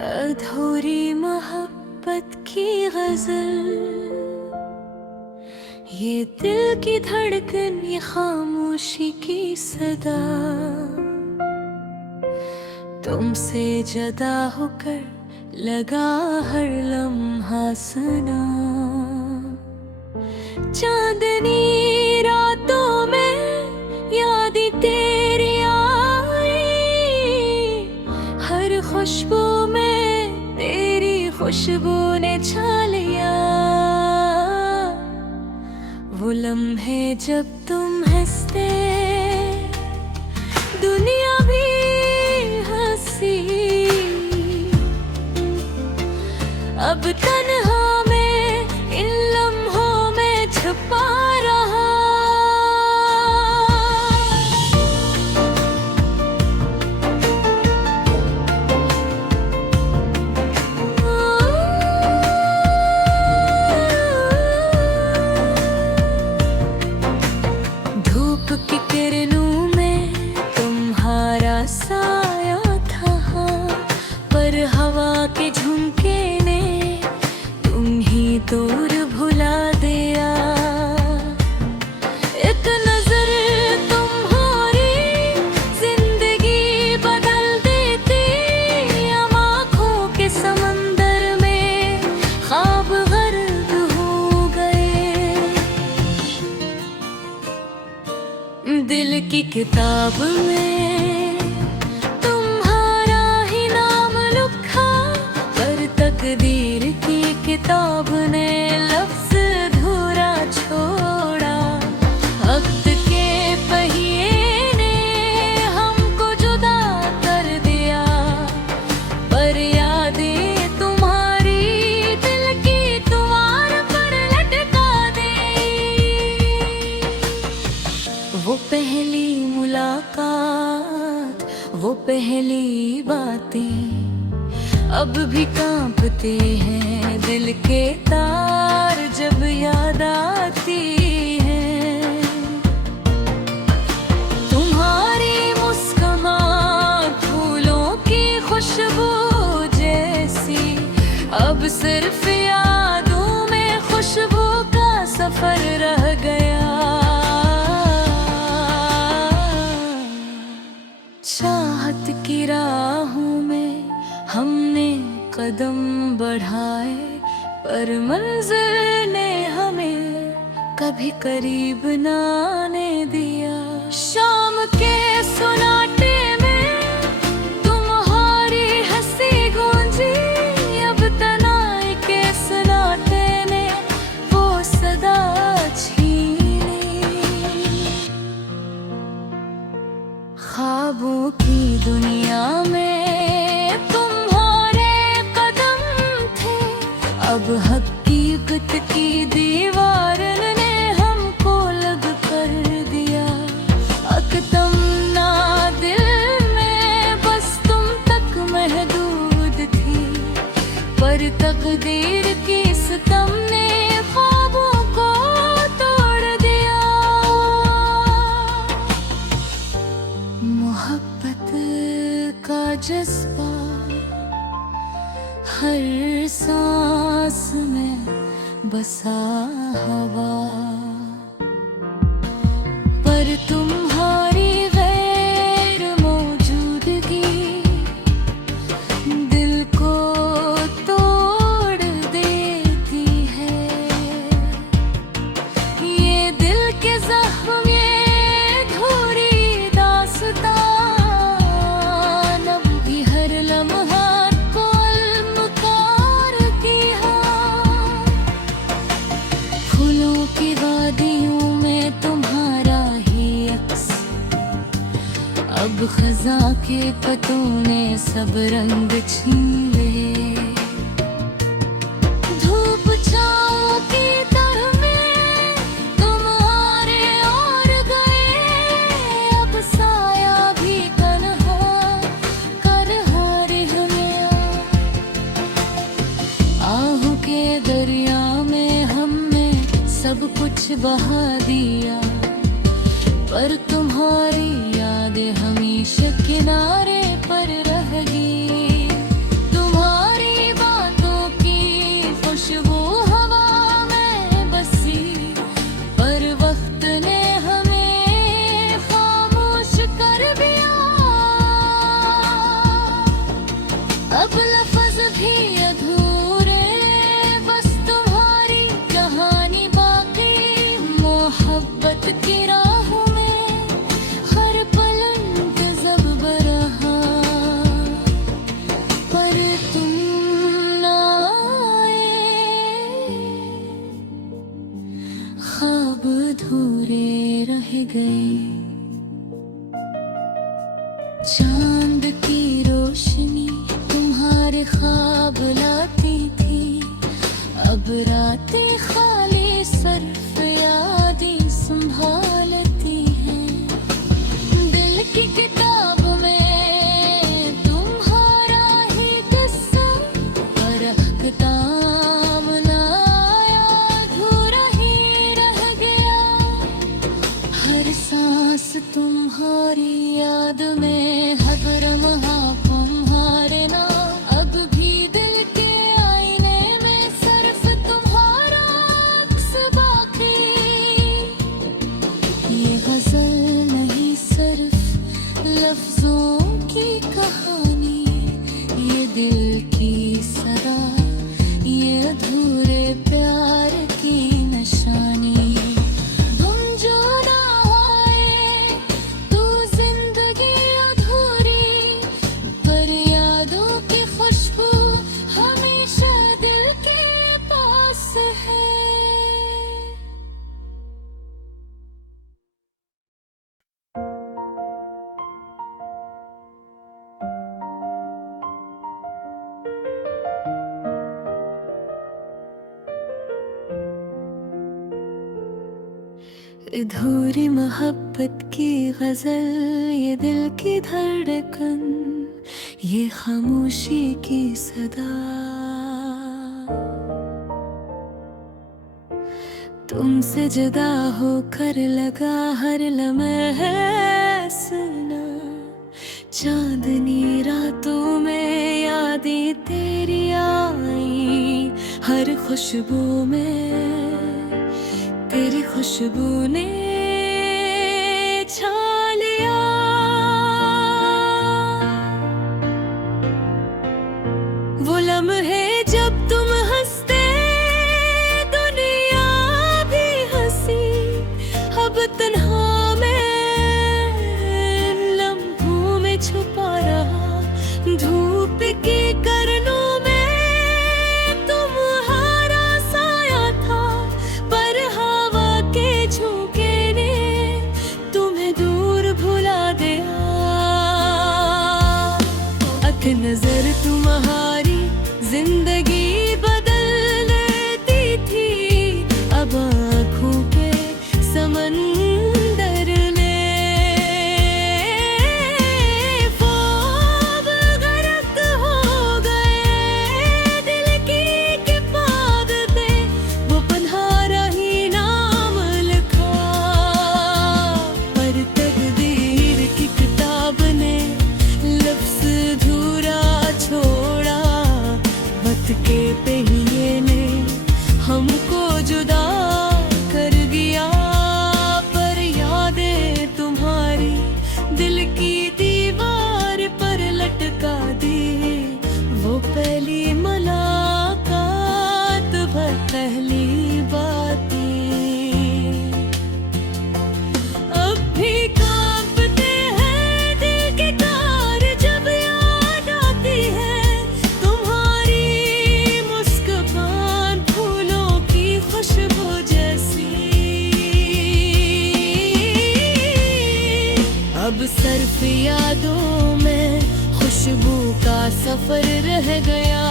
अधूरी मोहब्बत की गजल, ये दिल की धड़कन, ये खामोशी की सदा, तुमसे जुदा होकर लगा हर लम्हा सना। चांदनी रातों में यादें तेरी आई, हर खुशबू में तेरी खुशबू ने छा लिया। वो लम्हे जब तुम हंसते, दुनिया भी हंसी। अब तन्हा में इन लम्हों में छुपा रहा। धूप की किरणों में तुम्हारा साया था, पर हवा के झुमके ने तुम ही दूर भुला दिया। एक नजर तुम्हारी जिंदगी बदल देती, हम आँखों के समंदर में ख्वाब गर्क हो गए। दिल की किताब में तुम्हारा ही नाम लिखा, पर तकदीर की किताब ने लफ्ज अधूरा छोड़ा। वक्त के पहिए ने हमको जुदा कर दिया, पर यादें तुम्हारी दिल की द्वार पर लटका दी। वो पहली मुलाकात, वो पहली बातें अब भी कांपते हैं दिल के तार जब याद आती है। तुम्हारी मुस्कुराहट फूलों की खुशबू जैसी, अब सिर्फ यादों में खुशबू का सफर रह गया। चाहत की राहों में हमने कदम बढ़ाए, पर मंजिल ने हमें कभी करीब ना आने दिया। शाम के सुनाटे में तुम्हारी हंसी गूंजी, अब तन्हाई के सन्नाटे ने वो सदा छीनी। ख्वाबों की दुनिया में अब हकीकत की दीवार ने हमको लग कर दिया। अकदम ना दिल में बस तुम तक महदूद थी, पर तकदीर की सितम ने ख्वाबों को तोड़ दिया। मोहब्बत का जज्बा हर सांस में बसा हवा, पर तुम्हारी गैर मौजूदगी दिल को तोड़ देती है। ये दिल के जख्म, ये अधूरी दास्तां अब भी हर लम्हा की वादियों में तुम्हारा ही अक्स, अब खज़ा के पत्तों ने सब रंग छीन लिए। धूप छाँव की तरह में तुम्हारे और गए, अब साया भी तन्हा कर हारे हमें। आहू के दरिया में हमने सब कुछ बहा दिया, पर तुम्हारी यादें हमेशा किनारे पर रहेगी। तुम्हारी अब लफ्ज भी अधूरे, बस तुम्हारी कहानी बाकी। मोहब्बत की राहों में हर पल इंतज़ाब रहा, पर तुम ना आए, ख्वाब अधूरे रह गए। चांद की रोशनी तुम्हारे ख्वाब लाती थी, अब रातें खाली सिर्फ यादें संभालती हैं। दिल की किताब में तुम्हारा ही किस्सा, पर अख्ताम ना आया, अधूरा ही रह गया। हर सांस तुम्हारी याद में, हर लम्हा तुम्हारे नाम। अब भी दिल के आईने में सिर्फ तुम्हारा अक्स बाकी। ये गजल नहीं सिर्फ लफ्जों की कहानी, ये दिल की सदा, ये अधूरे प्यार की निशानी। तुम जो ना आए तो जिंदगी अधूरी, पर यादों की खुशबू हमेशा दिल के पास है। अधूरी मोहब्बत की गजल, ये दिल की धड़कन, ये खामोशी की सदा। तुमसे जुदा होकर लगा हर लम्हा हंसना। चांदनी रातों में यादें तेरी आई, हर खुशबू में तेरी खुशबू ने छा लिया। वो लम्हे जब तुम हंसते, दुनिया भी हंसी। अब तन्हा मैं लम्हों में छुपा रहा, धूप की किरणों में तुम्हारा साया था, पर हवा के झोंके ने तुम्हें दूर भुला दिया। अख नजर तुम्हारी जिंदगी बदल देती थी, अब आँखों के समंदर ने ख्वाब गर्क हो गए। दिल की किताब पे वो पन्हारा ही नाम लिखा, पर तकदीर की किताब ने लफ्ज़ अधूरा छोड़ा। वक्त के पहिए ने हमको जुदा कर दिया, पर यादें तुम्हारी दिल की दीवार पर लटका दी। वो पहली मुलाकात भर पहली बातें अब भी कांपते हैं दिल के तार, जब याद आती है तुम्हारी मुस्कान, फूलों की खुशबू जैसी। अब सिर्फ यादों में खुशबू का सफर रह गया।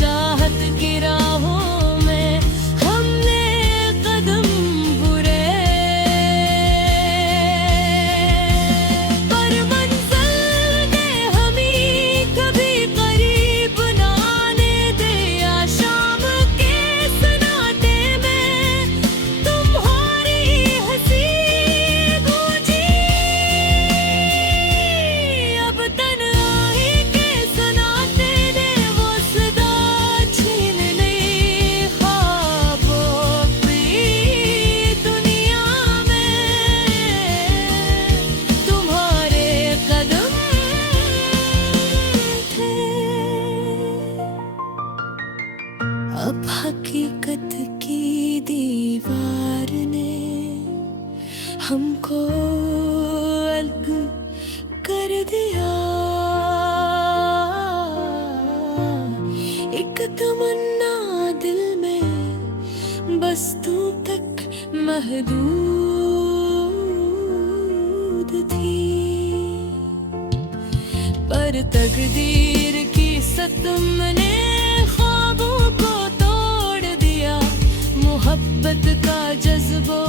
चाहत की राहों में हमने कदम बुरे, पर मंजिल ने हमें कभी करीब ना आने दिया। शाम के सन्नाटे में तुम्हारी हंसी गूंजी, अब तन्हाई के सन्नाटे ने वो सदा छीन ली। अब हकीकत की दीवार ने हमको अलग कर दिया। एक तमन्ना दिल में बस तू तक महदूद थी, पर तकदीर की सतम ने ख्वाबों को तोड़ दिया। मोहब्बत का जज्बा